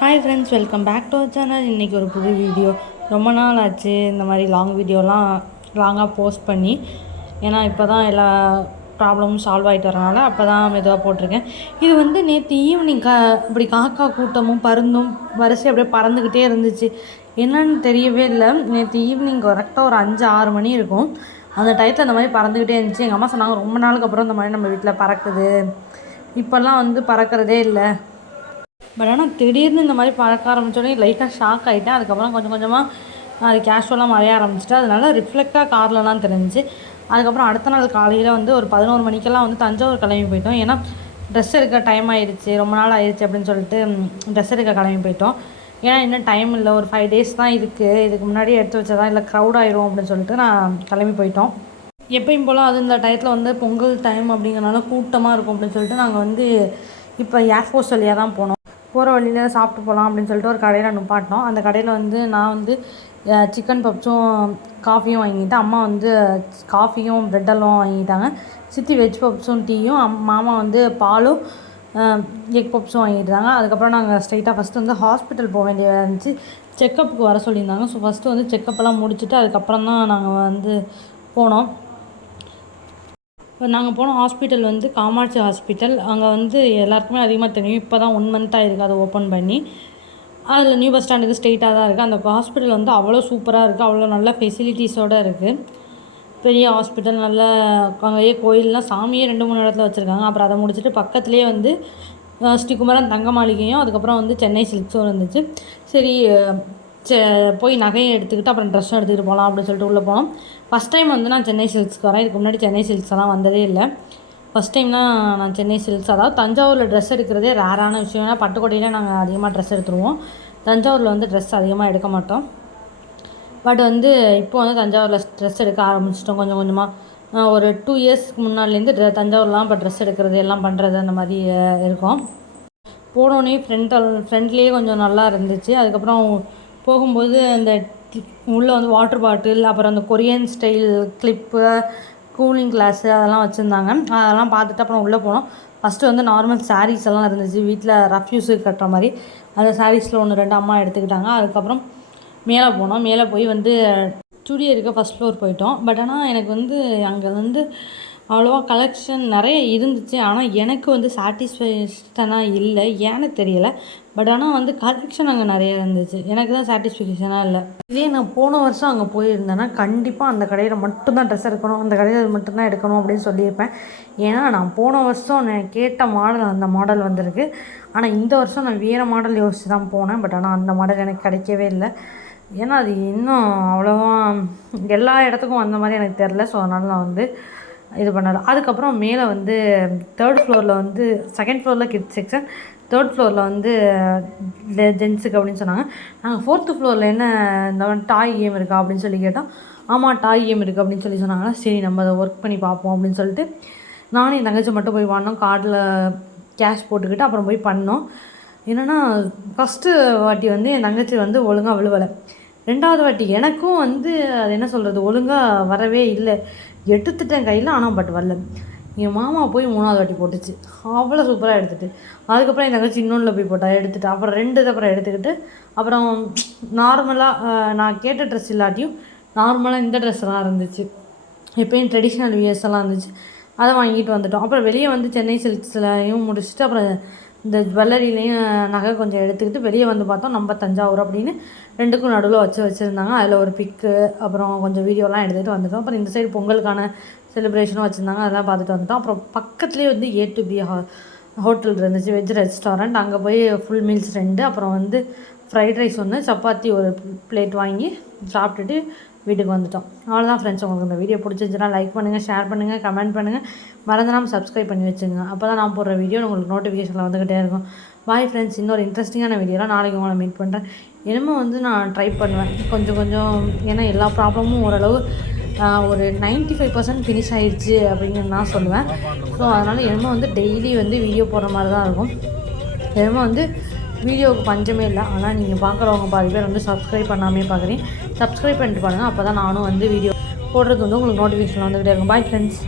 Hi friends, welcome back to our channel. இன்றைக்கி ஒரு புது வீடியோ. ரொம்ப நாள் ஆச்சு இந்த மாதிரி லாங் வீடியோலாம் லாங்காக போஸ்ட் பண்ணி. ஏன்னா இப்போ தான் எல்லா ப்ராப்ளமும் சால்வ் ஆகிட்டு வரனால அப்போ தான் மெதுவாக போட்டிருக்கேன். இது வந்து நேற்று ஈவினிங் இப்படி காக்கா கூட்டமும் பருந்தும் வரிசை அப்படியே பறந்துக்கிட்டே இருந்துச்சு. என்னன்னு தெரியவே இல்லை. நேற்று ஈவினிங் கரெக்டாக ஒரு 5-6 மணி இருக்கும். அந்த டயத்தில் இந்த மாதிரி பறந்துக்கிட்டே இருந்துச்சு. எங்கள் அம்மா சொன்னாங்க, ரொம்ப நாளுக்கு அப்புறம் இந்த மாதிரி நம்ம வீட்டில் பறக்குது, இப்போல்லாம் வந்து பறக்கிறதே இல்லை. பட் ஆனால் திடீர்னு இந்த மாதிரி பறக்க ஆரம்பித்தோடனே லைட்டாக ஷாக் ஆகிட்டேன். அதுக்கப்புறம் கொஞ்சம் கொஞ்சமாக அது கேஷுவலாக மறைய ஆரம்பிச்சிட்டு அதனால ரிஃப்ளெக்டாக கார்லலாம் தெரிஞ்சிச்சு. அதுக்கப்புறம் அடுத்த நாள் காலையில் வந்து ஒரு 11 மணிக்கெல்லாம் வந்து தஞ்சாவூர் கிளம்பி போயிட்டோம். ஏன்னா ட்ரெஸ் எடுக்க டைம் ஆயிடுச்சு, ரொம்ப நாள் ஆயிடுச்சு அப்படின்னு சொல்லிட்டு ட்ரெஸ் எடுக்க கிளம்பி போயிட்டோம். ஏன்னா இன்னும் டைம் இல்லை, ஒரு 5 days தான் இருக்குது, இதுக்கு முன்னாடியே எடுத்து வச்சதான் இல்லை க்ரௌட் ஆயிரும் அப்படின்னு சொல்லிட்டு நான் கிளம்பி போயிட்டோம். எப்பயும் போல் அது இந்த டயத்தில் வந்து பொங்கல் டைம் அப்படிங்கிறனால கூட்டமாக இருக்கும் அப்படின்னு சொல்லிட்டு நாங்கள் வந்து இப்போ ஏர்ஃபோர்ஸ் வழியாக தான் போனோம். போகிற வழியில் சாப்பிட்டு போகலாம் அப்படின்னு சொல்லிட்டு ஒரு கடையில் நிப்பாட்டினோம். அந்த கடையில் வந்து நான் வந்து சிக்கன் பப்ஸும் காஃபியும் வாங்கிட்டேன். அம்மா வந்து காஃபியும் ப்ரெட் அல்வாவும் வாங்கிட்டாங்க. சித்தி வெஜ் பப்ஸும் டீயும், மாமா வந்து பாலும் எக் பப்ஸும் வாங்கிட்டாங்க. அதுக்கப்புறம் நாங்கள் ஸ்ட்ரைட்டாக ஃபஸ்ட்டு வந்து ஹாஸ்பிட்டல் போக வேண்டியதாக இருந்துச்சு. செக்கப்புக்கு வர சொல்லியிருந்தாங்க. ஸோ ஃபஸ்ட்டு வந்து செக்கப்லாம் முடிச்சுட்டு அதுக்கப்புறம் தான் நாங்கள் வந்து போனோம். இப்போ நாங்கள் போன ஹாஸ்பிட்டல் வந்து காமாட்சி ஹாஸ்பிட்டல். அங்கே வந்து எல்லாருக்குமே அதிகமாக தெரியும், இப்போ தான் 1 month ஆகிருக்கு அதை ஓப்பன் பண்ணி. அதில் நியூ பஸ் ஸ்டாண்டுக்கு ஸ்ட்ரெயிட்டாக தான் இருக்குது. அந்த ஹாஸ்பிட்டல் வந்து அவ்வளோ சூப்பராக இருக்குது, அவ்வளோ நல்ல ஃபெசிலிட்டிஸோடு இருக்குது. பெரிய ஹாஸ்பிட்டல், நல்ல அங்கேயே கோயிலெலாம் சாமியே 2-3 இடத்துல வச்சுருக்காங்க. அப்புறம் அதை முடிச்சுட்டு பக்கத்துலேயே வந்து ஸ்ரீகுமரன் தங்க மாளிகையும் அதுக்கப்புறம் வந்து சென்னை சில்க்ஸும் இருந்துச்சு. சரி போய் நகையை எடுத்துக்கிட்டு அப்புறம் ட்ரெஸ்ஸும் எடுத்துக்கிட்டு போகலாம் அப்படின்னு சொல்லிட்டு உள்ளே போனோம். ஃபஸ்ட் டைம் வந்து நான் சென்னை சில்க்ஸ்க்கு வரேன். இதுக்கு முன்னாடி சென்னை சில்க்ஸ்லாம் வந்ததே இல்லை. ஃபஸ்ட் டைம் தான் நான் சென்னை சில்க்ஸ். அதாவது தஞ்சாவூரில் ட்ரெஸ் எடுக்கிறதே ரேரான விஷயம். ஏன்னா பட்டுக்கோட்டையில் நாங்கள் அதிகமாக ட்ரெஸ் எடுத்துருவோம். தஞ்சாவூரில் வந்து ட்ரெஸ் அதிகமாக எடுக்க மாட்டோம். பட் வந்து இப்போ வந்து தஞ்சாவூரில் ட்ரெஸ் எடுக்க ஆரம்பிச்சிட்டோம் கொஞ்சம் கொஞ்சமாக. ஒரு 2 yearsக்கு முன்னாடிலேருந்து தஞ்சாவூர்லாம் இப்போ ட்ரெஸ் எடுக்கிறது எல்லாம் பண்ணுறது அந்த மாதிரி இருக்கும். போனோடனே ஃப்ரெண்ட்லேயே கொஞ்சம் நல்லா இருந்துச்சு. அதுக்கப்புறம் போகும்போது அந்த உள்ளே வந்து வாட்டர் பாட்டில், அப்புறம் அந்த Korean style clip, cooling glass அதெல்லாம் வச்சுருந்தாங்க. அதெல்லாம் பார்த்துட்டு அப்புறம் உள்ளே போனோம். ஃபஸ்ட்டு வந்து நார்மல் சாரீஸ் எல்லாம் இருந்துச்சு, வீட்டில் ரஃப் யூஸுக்கு கட்டுற மாதிரி. அந்த சாரீஸில் 1-2 அம்மா எடுத்துக்கிட்டாங்க. அதுக்கப்புறம் மேலே போனோம். மேலே போய் வந்து ஸ்டுடியோ இருக்க ஃபஸ்ட் ஃப்ளோர் போயிட்டோம். பட் ஆனால் எனக்கு வந்து அங்கே வந்து அவ்வளோவா கலெக்ஷன் நிறைய இருந்துச்சு. ஆனால் எனக்கு வந்து சாட்டிஸ்ஃபேக்ஷனாக இல்லை, ஏன்னு தெரியலை. பட் ஆனால் வந்து கலெக்ஷன் அங்கே நிறைய இருந்துச்சு, எனக்கு தான் சாட்டிஸ்ஃபேக்ஷனாக இல்லை. இதே நான் போன வருஷம் அங்கே போயிருந்தேன்னா கண்டிப்பாக அந்த கடையில் மட்டும்தான் ட்ரெஸ் எடுக்கணும், அந்த கடையில் மட்டும்தான் எடுக்கணும் அப்படின்னு சொல்லியிருப்பேன். ஏன்னா நான் போன வருஷம் நான் கேட்ட மாடல் அந்த மாடல் வந்திருக்கு. ஆனால் இந்த வருஷம் நான் வேறு மாடல் யோசிச்சு தான் போனேன். பட் ஆனால் அந்த மாடல் எனக்கு கிடைக்கவே இல்லை. ஏன்னா அது இன்னும் அவ்வளோவா எல்லா இடத்துக்கும் அந்த மாதிரி எனக்கு தெரில. ஸோ அதனால் நான் வந்து இது பண்ணலை. அதுக்கப்புறம் மேலே வந்து 3rd ஃப்ளோரில் வந்து 2nd ஃப்ளோரில் கிட்ஸ் செக்ஷன், 3rd ஃப்ளோரில் வந்து ஜென்ஸுக்கு அப்படின்னு சொன்னாங்க. நாங்கள் 4th ஃப்ளோரில் என்ன இந்த டாய் கேம் இருக்கா அப்படின்னு சொல்லி கேட்டோம். ஆமாம், டாய் கேம் இருக்குது அப்படின்னு சொல்லி சொன்னாங்கன்னா சரி நம்ம அதை ஒர்க் பண்ணி பார்ப்போம் அப்படின்னு சொல்லிட்டு நானும் என் தங்கச்சி மட்டும் போய் பண்ணோம். கார்டில் கேஷ் போட்டுக்கிட்டு அப்புறம் போய் பண்ணோம். என்னென்னா ஃபஸ்ட்டு வாட்டி வந்து என் தங்கச்சி வந்து ஒழுங்காக விழுவலை. 2வது வாட்டி எனக்கும் வந்து அது என்ன சொல்கிறது, ஒழுங்காக வரவே இல்லை. எடுத்துட்டேன் கையில், ஆனால் பட் வரல. என் மாமா போய் 3வது வாட்டி போட்டுச்சு, அவ்வளோ சூப்பராக எடுத்துகிட்டு. அதுக்கப்புறம் என் தங்கச்சி இன்னொன்றில் போய் போட்டால் எடுத்துகிட்டு, அப்புறம் 2 அப்புறம் எடுத்துக்கிட்டு அப்புறம் நார்மலாக நான் கேட்ட ட்ரெஸ் இல்லாட்டியும் நார்மலாக இந்த ட்ரெஸ்லாம் இருந்துச்சு, எப்பயும் ட்ரெடிஷ்னல் வியர்ஸ் எல்லாம் இருந்துச்சு, அதை வாங்கிட்டு வந்துட்டோம். அப்புறம் வெளியே வந்து சென்னை சில்க்ஸ்லையும் முடிச்சுட்டு அப்புறம் இந்த ஜுவல்லரிலையும் நகை கொஞ்சம் எடுத்துக்கிட்டு வெளியே வந்து பார்த்தோம். நம்ம தஞ்சாவூர் அப்படின்னு 2க்கும் நடுவில் வச்சுருந்தாங்க. அதில் ஒரு பிக்கு அப்புறம் கொஞ்சம் வீடியோலாம் எடுத்துகிட்டு வந்துட்டோம். அப்புறம் இந்த சைடு பொங்கலுக்கான செலிப்ரேஷனும் வச்சுருந்தாங்க, அதெல்லாம் பார்த்துட்டு வந்துட்டோம். அப்புறம் பக்கத்துலேயே வந்து A to B ஹோட்டல் இருந்துச்சு, வெஜ் ரெஸ்டாரண்ட். அங்கே போய் ஃபுல் மீல்ஸ் 2, அப்புறம் வந்து ஃப்ரைட் ரைஸ் 1, சப்பாத்தி ஒரு பிளேட் வாங்கி சாப்பிட்டுட்டு வீட்டுக்கு வந்துட்டோம். அவ்வளோதான் ஃப்ரெண்ட்ஸ். உங்களுக்கு இந்த வீடியோ பிடிச்சிருந்துச்சுன்னா லைக் பண்ணுங்கள், ஷேர் பண்ணுங்கள், கமெண்ட் பண்ணுங்கள், மறந்துடாமல் சப்ஸ்கிரைப் பண்ணி வச்சுங்க. அப்போ தான் நான் போடுற வீடியோ உங்களுக்கு நோட்டிஃபிகேஷனில் வந்துக்கிட்டே இருக்கும். Bye friends. இன்னொரு இன்ட்ரெஸ்டிங்கான வீடியோலாம் நாளைக்கு உங்களை மீட் பண்ணுறேன். என்னமோ வந்து நான் ட்ரை பண்ணுவேன் கொஞ்சம் கொஞ்சம். ஏன்னா எல்லா ப்ராப்ளமும் ஓரளவு ஒரு 95% ஃபினிஷ் ஆகிடுச்சு அப்படின்னு நான் சொல்லுவேன். ஸோ அதனால் என்னமோ வந்து டெய்லி வந்து வீடியோ போடுற மாதிரி தான் இருக்கும். என்னமோ வந்து வீடியோவுக்கு பஞ்சமே இல்லை. ஆனால் நீங்கள் பார்க்குறவங்க பாதி பேர் வந்து சப்ஸ்கிரைப் பண்ணாமே பார்க்குறீங்க. சப்ஸ்கிரைப் பண்ணிட்டு பாருங்கள், அப்போ தான் நானும் வந்து வீடியோ போடுறது வந்து உங்களுக்கு நோட்டிஃபிகேஷன் வந்துக்கிட்டே இருக்கும். Bye friends.